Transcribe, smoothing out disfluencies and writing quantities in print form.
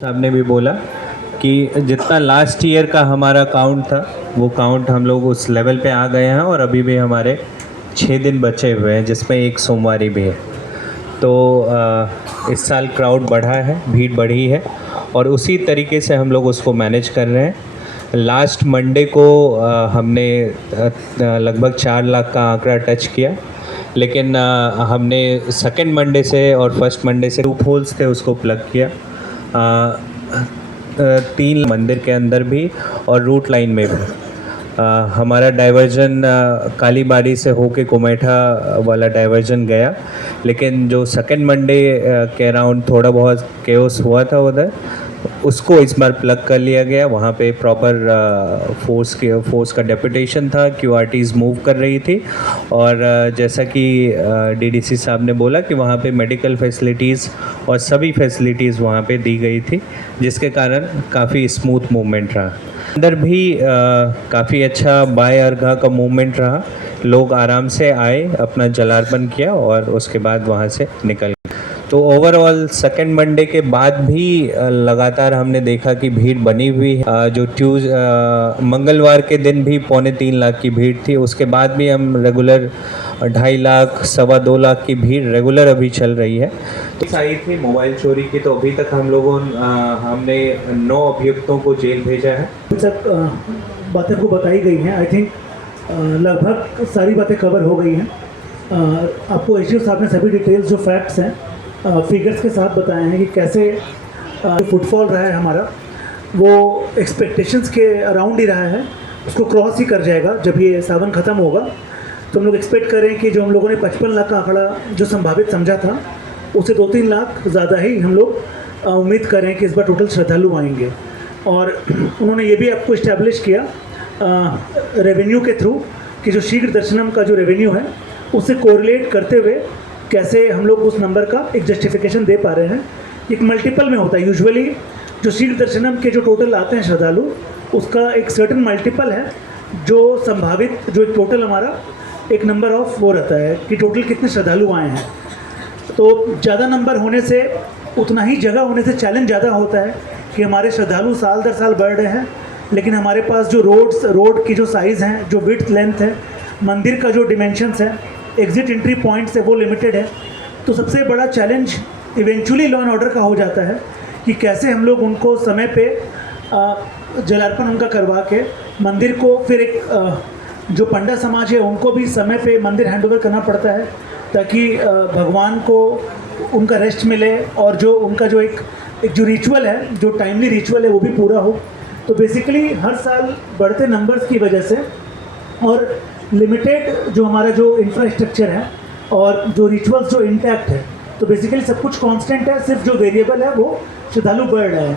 साहब ने भी बोला कि जितना लास्ट ईयर का हमारा काउंट था वो काउंट हम लोग उस लेवल पे आ गए हैं और अभी भी हमारे 6 दिन बचे हुए हैं जिसमें एक सोमवारी भी है। तो इस साल क्राउड बढ़ा है, भीड़ बढ़ी है और उसी तरीके से हम लोग उसको मैनेज कर रहे हैं। लास्ट मंडे को हमने लगभग 4 लाख का आंकड़ा टच किया, लेकिन हमने सेकेंड मंडे से और फर्स्ट मंडे से लूप होल्स थे उसको प्लग किया। 3 मंदिर के अंदर भी और रूट लाइन में भी हमारा डाइवर्जन कालीबाड़ी से होके कुमेठा वाला डाइवर्जन गया, लेकिन जो सेकेंड मंडे के अराउंड थोड़ा बहुत केओस हुआ था उधर, उसको इस बार प्लग कर लिया गया। वहाँ पे प्रॉपर फोर्स का डेपुटेशन था, क्यूआरटीज़ मूव कर रही थी और जैसा कि डीडीसी साहब ने बोला कि वहाँ पे मेडिकल फैसिलिटीज़ और सभी फैसिलिटीज़ वहाँ पे दी गई थी, जिसके कारण काफ़ी स्मूथ मूवमेंट रहा। अंदर भी काफ़ी अच्छा बाय अर्घा का मूवमेंट रहा। लोग आराम से आए, अपना जलार्पण किया और उसके बाद वहाँ से निकल। तो ओवरऑल सेकेंड मंडे के बाद भी लगातार हमने देखा कि भीड़ बनी हुई है। जो मंगलवार के दिन भी 3.25 लाख की भीड़ थी, उसके बाद भी हम रेगुलर 2.5 लाख 2.25 लाख की भीड़ रेगुलर अभी चल रही है। तो आई थी मोबाइल चोरी की, तो अभी तक हमने 9 अभियुक्तों को जेल भेजा है। तक बातें को बताई गई हैं। आई थिंक लगभग सारी बातें कवर हो गई हैं। आपको एसडीओ साहब ने सभी डिटेल्स जो फैक्ट्स हैं फिगर्स के साथ बताए हैं कि कैसे फुटफॉल रहा है हमारा, वो एक्सपेक्टेशंस के अराउंड ही रहा है, उसको क्रॉस ही कर जाएगा जब ये सावन ख़त्म होगा। तो हम लोग एक्सपेक्ट करें कि जो हम लोगों ने 55 लाख का आंकड़ा जो संभावित समझा था, उससे 2-3 लाख ज़्यादा ही हम लोग उम्मीद करें कि इस बार टोटल श्रद्धालु आएंगे। और उन्होंने ये भी आपको इस्टेब्लिश किया रेवेन्यू के थ्रू कि जो शीघ्र दर्शनम का जो रेवेन्यू है उससे कोरिलेट करते हुए कैसे हम लोग उस नंबर का एक जस्टिफिकेशन दे पा रहे हैं। एक मल्टीपल में होता है यूजुअली, जो शीघ्र दर्शनम के जो टोटल आते हैं श्रद्धालु, उसका एक सर्टेन मल्टीपल है जो संभावित जो टोटल हमारा एक नंबर ऑफ वो रहता है कि टोटल कितने श्रद्धालु आए हैं। तो ज़्यादा नंबर होने से, उतना ही जगह होने से चैलेंज ज़्यादा होता है कि हमारे श्रद्धालु साल दर साल बढ़ रहे हैं, लेकिन हमारे पास जो रोड की जो साइज़ हैं, जो विड्थ लेंथ है, मंदिर का जो डिमेंशंस है, एग्ज़िट एंट्री पॉइंट्स है, वो लिमिटेड है। तो सबसे बड़ा challenge eventually law and order का हो जाता है कि कैसे हम लोग उनको समय पे जलार्पण उनका करवा के मंदिर को फिर एक जो पंडा समाज है उनको भी समय पे मंदिर हैंडओवर करना पड़ता है ताकि भगवान को उनका रेस्ट मिले और जो उनका जो एक जो रिचुअल है, जो टाइमली रिचुअल है, वो भी पूरा हो। तो बेसिकली हर साल बढ़ते नंबर्स की वजह से और लिमिटेड जो हमारा जो इंफ्रास्ट्रक्चर है और जो रिचुअल्स जो इंटैक्ट है, तो बेसिकली सब कुछ कांस्टेंट है, सिर्फ जो वेरिएबल है वो श्रद्धालु बढ़ रहा है।